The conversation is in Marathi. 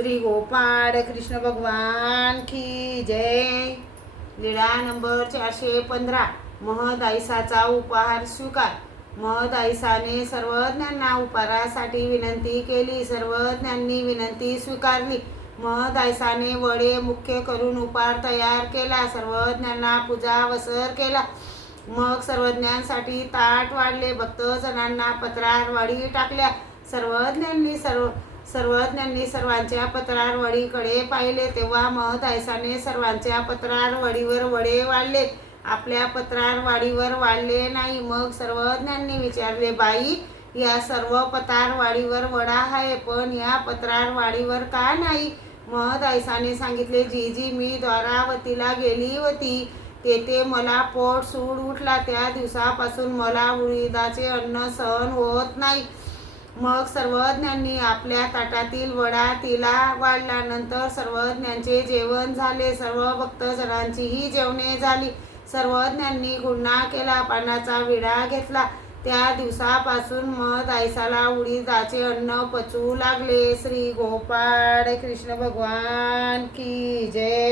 श्री गोपाळ कृष्ण भगवान की जय. लीळा नंबर चारशे पंधरा. महद आईसाचा उपहार स्वीकार. महद आईसाने सर्वज्ञांना उपहारासाठी विनंती केली. सर्वज्ञांनी विनंती स्वीकारली. महद आईसाने वडे मुख्य करून उपहार तयार केला. सर्वज्ञांना पूजा वसर केला. मग सर्वज्ञांसाठी ताट वाढले. भक्तजनांना पत्रार वाढी टाकल्या. सर्वज्ञांनी सर्व सर्वज्ञांनी सर्वांच्या पत्रार वडीकडे पाहिले तेव्हा महदायसाने सर्वांच्या पत्रार वडीवर वडे वाढले. आपल्या पत्रारवाडीवर वाढले नाही. मग सर्वज्ञांनी विचारले बाई या सर्व पत्रार वडा आहे पण या पत्रार का नाही? महदायसाने सांगितले जी जी मी द्वारावतीला गेली होती. तेथे मला पोट सूड उठला. त्या दिवसापासून मला उडीदाचे अन्न सहन होत नाही. मग सर्वज्ञांनी आपल्या ताटातील वडा तिला वाढल्यानंतर सर्वज्ञांचे जेवण झाले. सर्व भक्तजनांचीही जेवणे झाली. सर्वज्ञांनी गुन्हा केला पानाचा विडा घेतला. त्या दिवसापासून मग आयसाला उडीदाचे अन्न पचू लागले. श्री गोपाळ कृष्ण भगवान की जय.